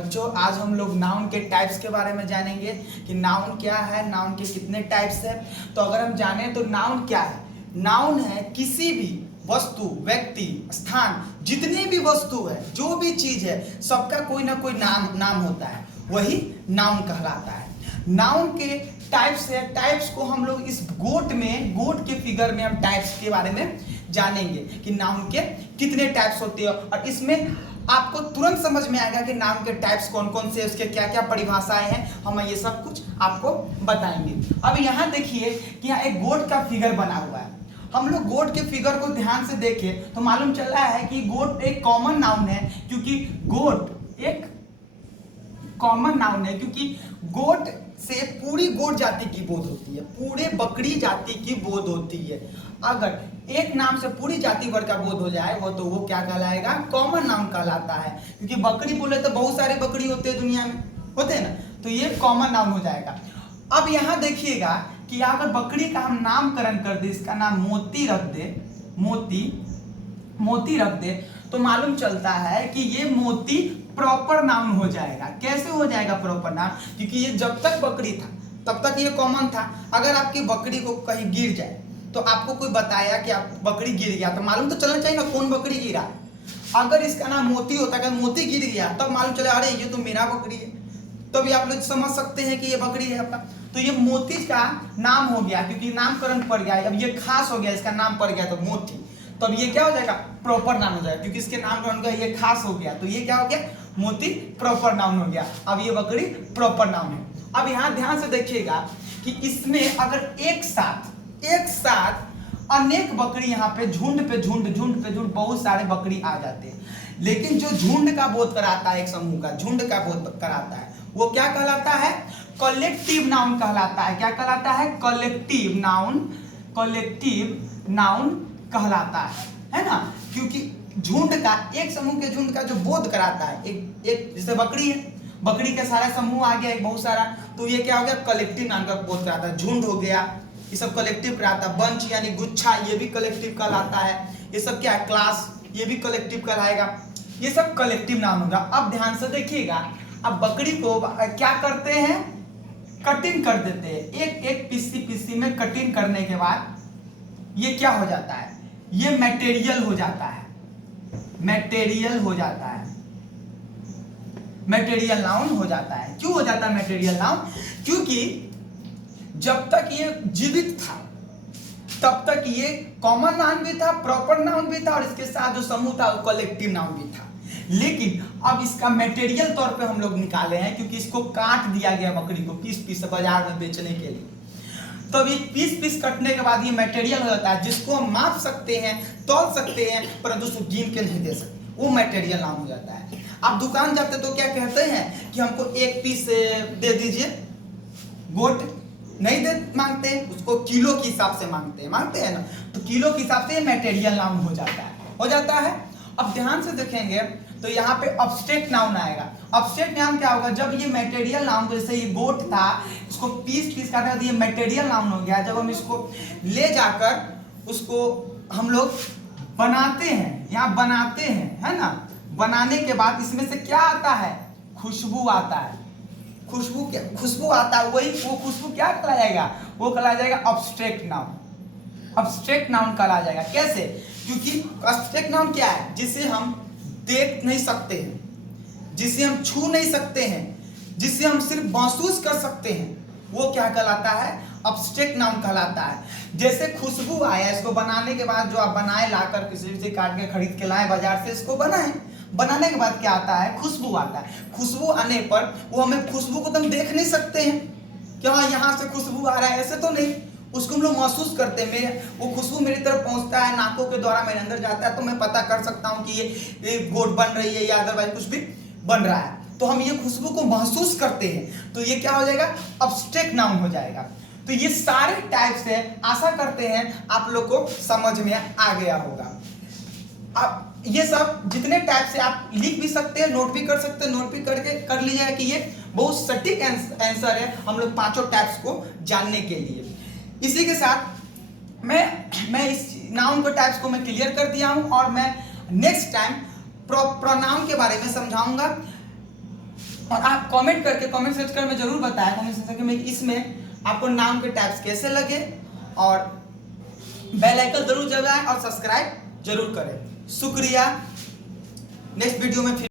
बच्चों आज हम लोग नाउन के टाइप्स के बारे में जानेंगे कि नाउन क्या है, नाउन के कितने टाइप्स है। तो अगर हम जाने तो नाउन क्या है। नाउन है किसी भी वस्तु, व्यक्ति, स्थान, जितनी भी वस्तु है, जो भी चीज है, सबका कोई ना कोई नाम होता है, वही नाउन कहलाता है। नाउन के टाइप्स है, टाइप्स को हम लोग इस गोट के फिगर में हम टाइप्स के बारे में जानेंगे कि नाउन के कितने टाइप्स होते हैं, और इसमें आपको तुरंत समझ में आएगा कि नाउन के टाइप्स कौन कौन से, उसके क्या क्या परिभाषाएं हैं, हम ये सब कुछ आपको बताएंगे। अब यहाँ देखिए कि यहाँ एक गोट का फिगर बना हुआ है। हम लोग गोट के फिगर को ध्यान से देखें तो मालूम चल रहा है कि गोट एक कॉमन नाउन है, क्योंकि गोट एक कॉमन नाउन है, क्योंकि गोट से पूरी गोट जाति की बोध होती है, पूरे बकरी जाति की बोध होती है। अगर एक नाम से पूरी जाति भर का बोध हो जाए वो तो वो क्या कहलाएगा, कॉमन नाउन कहलाता है। क्योंकि बकरी बोले तो बहुत सारे बकरी होते हैं दुनिया में, होते हैं ना, तो ये कॉमन नाउन हो जाएगा। अब यहाँ देखिएगा कि अगर बकरी का हम नामकरण कर दे, इसका नाम मोती रख दे, मोती रख दे, तो मालूम चलता है कि ये मोती प्रॉपर नाउन हो जाएगा। कैसे हो जाएगा प्रॉपर नाउन? क्योंकि ये जब तक बकरी था तब तक ये कॉमन था। अगर आपकी बकरी को कहीं गिर जाए तो आपको कोई बताया कि आप बकरी गिर गया, तो मालूम तो चलना चाहिए ना कौन बकरी गिरा। अगर इसका नाम मोती होता, अगर मोती गिर गया तब मालूम चले अरे ये तो मेरा बकरी है, तभी आप लोग समझ सकते हैं कि ये बकरी है आपका। तो ये मोती का नाम हो गया, क्योंकि नामकरण पड़ गया, अब ये खास हो गया, इसका नाम पड़ गया तो मोती, तो अब ये क्या हो जाएगा, प्रॉपर नाउन हो जाएगा। क्योंकि इसके नामकरण का ये खास हो गया तो ये क्या हो गया, मोती प्रॉपर नाउन हो गया। अब ये बकरी प्रॉपर नाउन है। अब यहाँ ध्यान से देखिएगा कि इसमें अगर एक साथ अनेक बकरी यहाँ पे झुंड पे झुंड बहुत सारे बकरी आ जाते हैं, लेकिन जो झुंड का बोध कराता है, एक समूह का झुंड का बोध कराता है, वो क्या कहलाता है, कलेक्टिव नाउन कहलाता है। क्या कहलाता है, कलेक्टिव नाउन कहलाता है ना। क्योंकि झुंड का, एक समूह के झुंड का जो बोध कराता है, एक जैसे बकरी है, बकरी के सारा समूह आ गया एक बहुत सारा, तो ये क्या हो गया, कलेक्टिव नाउन का बोध कराता है। झुंड हो गया, ये सब कलेक्टिव कहलाता है। बंच यानी गुच्छा, ये भी कलेक्टिव कहलाता है। ये सब क्या है, क्लास, ये भी कलेक्टिव कहलाएगा। ये सब कलेक्टिव नाउन होगा। अब ध्यान से देखिएगा, अब बकरी को क्या करते हैं, कटिंग कर देते हैं। एक पीसी में कटिंग करने के बाद ये क्या हो जाता है, ये मटेरियल हो जाता है, मटेरियल नाउन हो जाता है। क्यों हो जाता है मटेरियल नाउन? क्योंकि जब तक ये जीवित था तब तक ये कॉमन नाउन भी था, प्रॉपर नाउन भी था, और इसके साथ जो समूह था वो कलेक्टिव नाउन भी था। लेकिन अब इसका मटेरियल तौर पे हम लोग निकाले हैं, क्योंकि इसको काट दिया गया बकरी को पीस बाजार में बेचने के लिए। तो ये पीस कटने के बाद ये मटेरियल हो जाता है, जिसको हम माप सकते हैं, तौल सकते हैं, परंतु उसको गिन के नहीं दे सकते, वो मटेरियल नाउन हो जाता है। आप दुकान जाते तो क्या कहते हैं कि हमको एक पीस दे दीजिए, गोट नहीं दे मांगते, उसको किलो के हिसाब से मांगते हैं ना, तो किलो के हिसाब से मटेरियल नाउन हो जाता है। अब ध्यान से देखेंगे तो यहाँ पे अब्स्ट्रैक्ट नाउन आएगा। अब्स्ट्रैक्ट नाउन क्या होगा, जब ये मटेरियल नाउन, जैसे ये गोट था, इसको पीस काटने के बाद ये मटेरियल नाउन हो गया। जब हम इसको ले जाकर उसको हम लोग बनाते हैं, यहाँ बनाते हैं, है ना, बनाने के बाद इसमें से क्या आता है, खुशबू आता है। खुशबू आता है, वही वो खुशबू क्या कहलाएगा, वो कहला जाएगा अब्स्ट्रैक्ट नाउन कहला जाएगा। कैसे? क्योंकि अब्स्ट्रैक्ट नाउन क्या है, जिसे हम देख नहीं सकते हैं, जिसे हम छू नहीं सकते हैं, जिसे हम सिर्फ महसूस कर सकते हैं, वो क्या कहलाता है, अब्स्ट्रैक्ट नाउन कहलाता है। जैसे खुशबू आया, इसको बनाने के बाद जो आप बनाए, लाकर किसी से काट के खरीद के लाए बाजार से, इसको बनाने के बाद क्या आता है, खुशबू आता है। खुशबू आने पर वो हमें खुशबू को तो हम देख नहीं सकते हैं कि हाँ यहाँ से खुशबू आ रहा है, ऐसे तो नहीं, उसको हम लोग महसूस करते हैं। वो खुशबू मेरी तरफ पहुंचता है, नाकों के द्वारा मेरे अंदर जाता है, तो मैं पता कर सकता हूँ कि ये गोट बन रही है या अदरवाइज कुछ भी बन रहा है, तो हम ये खुशबू को महसूस करते हैं, तो ये क्या हो जाएगा, अब्स्ट्रैक्ट नाउन हो जाएगा। तो ये सारे टाइप्स है, आशा करते हैं आप लोग को समझ में आ गया होगा। अब ये सब जितने टाइप से आप लिख भी सकते हैं, नोट भी कर सकते हैं, नोट भी करके कर लीजिएगा कि ये बहुत सटीक आंसर है हम लोग पांचों टाइप्स को जानने के लिए। इसी के साथ मैं इस नाउन के टाइप्स को मैं क्लियर कर दिया हूं, और मैं नेक्स्ट टाइम प्रोनाउन के बारे में समझाऊंगा। और आप कमेंट करके कमेंट सेक्शन में जरूर बताएं, कमेंट सेक्शन में इसमें आपको नाउन के टाइप्स कैसे लगे, और बेल आइकन जरूर दबाएं और सब्सक्राइब जरूर करें। शुक्रिया। नेक्स्ट वीडियो में फिर